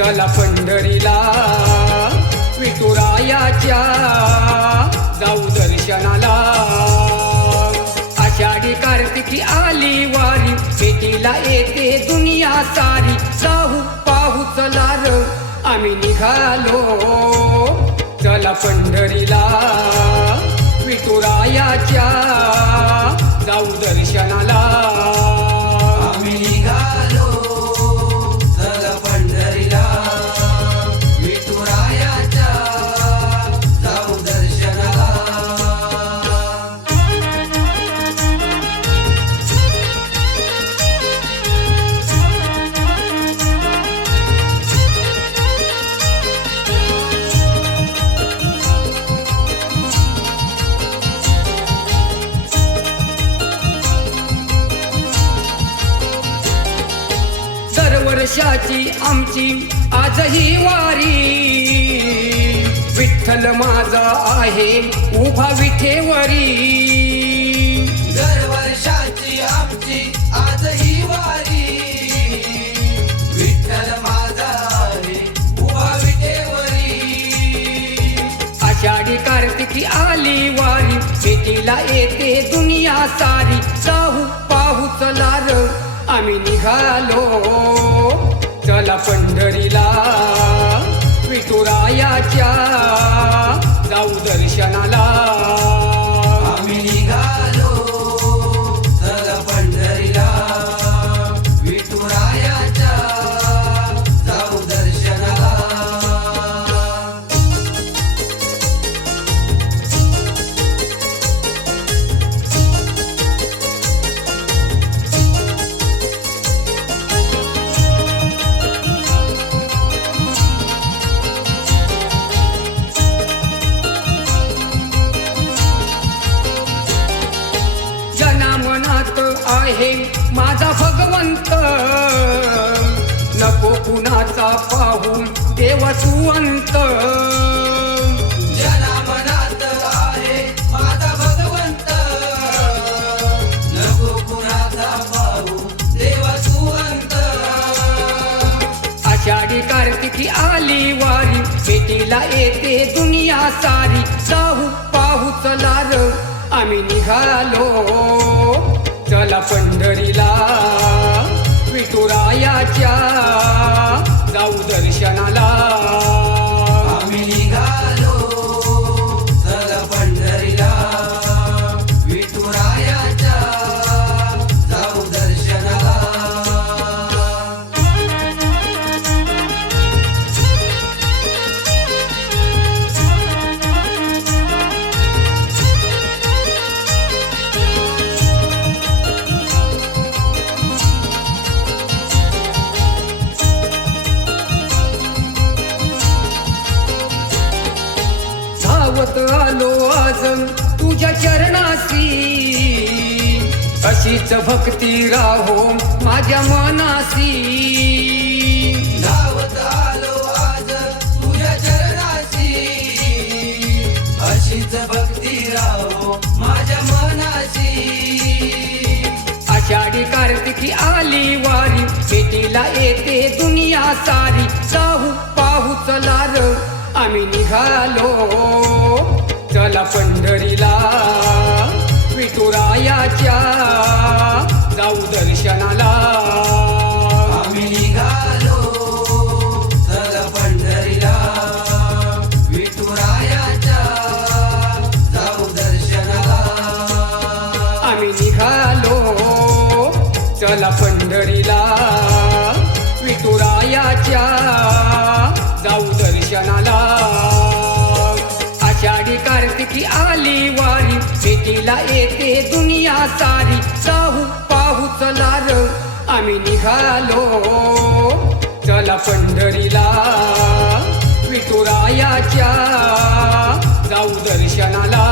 चला पंढरीला विठुरायाच्या जाऊ दर्शनाला। आषाढी कार्तिकी आली वारी भेटीला येते दुनिया सारी। जाऊ पाहू चला र आम्ही निघालो चला पंढरीला विठुरायाच्या जाऊ दर्शनाला। आम्ही निघालो चला पंढरीला विठुरायाच्या जाऊ दर्शनाला। वर्षाची आमची आजही वारी विठ्ठल माझा आहे उभा विठेवरी। दरवर्षाची आमची आजही वारी विठ्ठल माझा आहे उभा विठेवरी। आषाढी कार्तिकी आली वारी भेटीला येते दुनिया सारी। जाऊ पाहू चला र आम्ही निघालो चला पंढरीला विठुरायाच्या जाऊ दर्शनाला। आम्ही निघालो चला पंढरीला विठुरायाच्या जाऊ दर्शनाला। आहे माझा भगवंत नको कुणाचा पाहू देवा तू अंत। जनामनात आहे माझा भगवंत नको कुणाचा पाहू देवा तू अंत। आषाढी कार्तिकी आली वारी भेटीला येते दुनिया सारी। जाऊ पाहू चला र आम्ही निघालो चला पंढरीला विठुरायाच्या जाऊ दर्शनाला। आम्ही निघालो चला पंढरीला विठुरायाच्या जाऊ दर्शनाला। धावत आलो आज तुझ्या चरणासी अशीच भक्ती राहो माझ्या मनासी। धावत आलो आज तुझ्या चरणासी अशीच भक्ती राहो माझ्या मनासी। आषाढी कार्तिकी आली वारी भेटीला येते दुनिया सारी। जाऊ पाहू चला र आम्ही निघालो चला पंढरीला विठुरायाच्या जाऊ दर्शनाला। आम्ही निघालो चला पंढरीला विठुरायाच्या जाऊ दर्शनाला। आम्ही निघालो चला पंढरीला विठुरायाच्या जाऊ दर्शनाला। आषाढी कार्तिकी आली वारी भेटीला येते दुनिया सारी। जाऊ पाहू चला र आम्ही निघालो चला पंढरीला विठुरायाच्या जाऊ दर्शनाला।